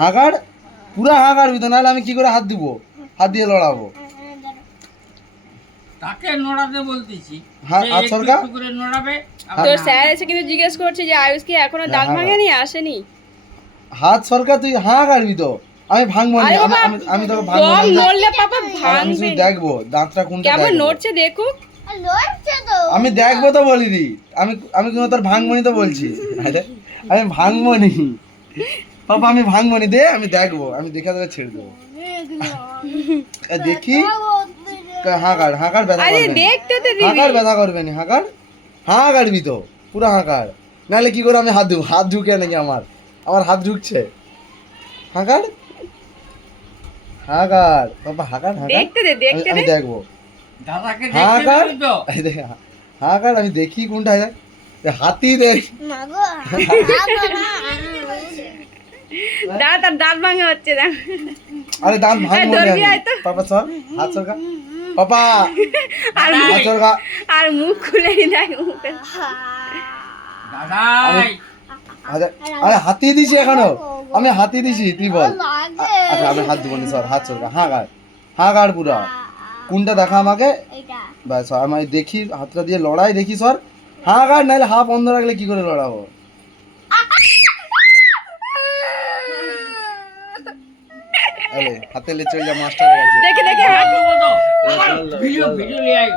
হাঁকার পুরা হাঁকারবি তো, নাহলে আমি কি করে হাত দিব? হাত দিয়ে লড়াবো। তাকে নড়াতে বলতেছি, হাত সরকা করে নড়াবে। তোর স্যার এসে কিন্তু জিজ্ঞেস করছে যে আয়ুষ কি এখনো দাঁত ভাঙেনি, আসেনি? হাত সরকা, তুই হাঁকারবি তো, আমি ভাঙবো না। আমি তোকে ভাঙবো না। নড়লে পাপা আমি শুধু ভাঙবে। দেখবো দাঁতটা কোনটা কেমন দেখবো। নড়ছে দেখুক। আমি দেখবো তো বলিনি, আমি কোনো তোর ভাঙবনি তো বলছি। আমি ভাঙবনি পাপা, আমি ভাঙবনি। দে আমি দেখবো, আমি দেখে তোকে ছেড়ে দেবো। দেখি হাঁকার ব্যথা আরে করবে, দেখতে তো দিবি। হাঁকার ব্যথা করবে না। হাঁকারবি তো পুরো হাঁকার, নাহলে কি করে আমি হাত দেবো? হাত ঢুকে নাকি আমার হাত ঢুকছে? হাঁকার বাবা, হাঁকার দেখতে দে, দেখতে আমি দে। দেখবো। দাদাকে হাঁকার দেখতে তো। হাঁকার আমি দেখি কোনটা হাতি দেখ। দাঁত আর দাঁত ভাঙা হচ্ছে না। আরে দাঁত ভাঙবো না ধরবি আমি। আয় তো। পাপা চল, হাত সরকা পাপা, আর হাত সরকা। আর মুখ খুলে দেখ মুখে। দাদাই আরে হাতি দিছি এখনো, আমি হাতি দিছি, তুই বল। আচ্ছা আমি হাত দিব না, সর, হাত সরকা। হাঁকার পুরা কোনটা দেখা আমাকে। ব্যাস আমি দেখি, হাতটা দিয়ে লড়াই দেখি। সর হাঁকার, নাহলে হাফ বন্ধ রাখলে কি করে লড়াবো? হাতে লে চল যা মাস্টারের কাছে। দেখে দেখে হাত ভিডিও ভিডিও লিয়ে আই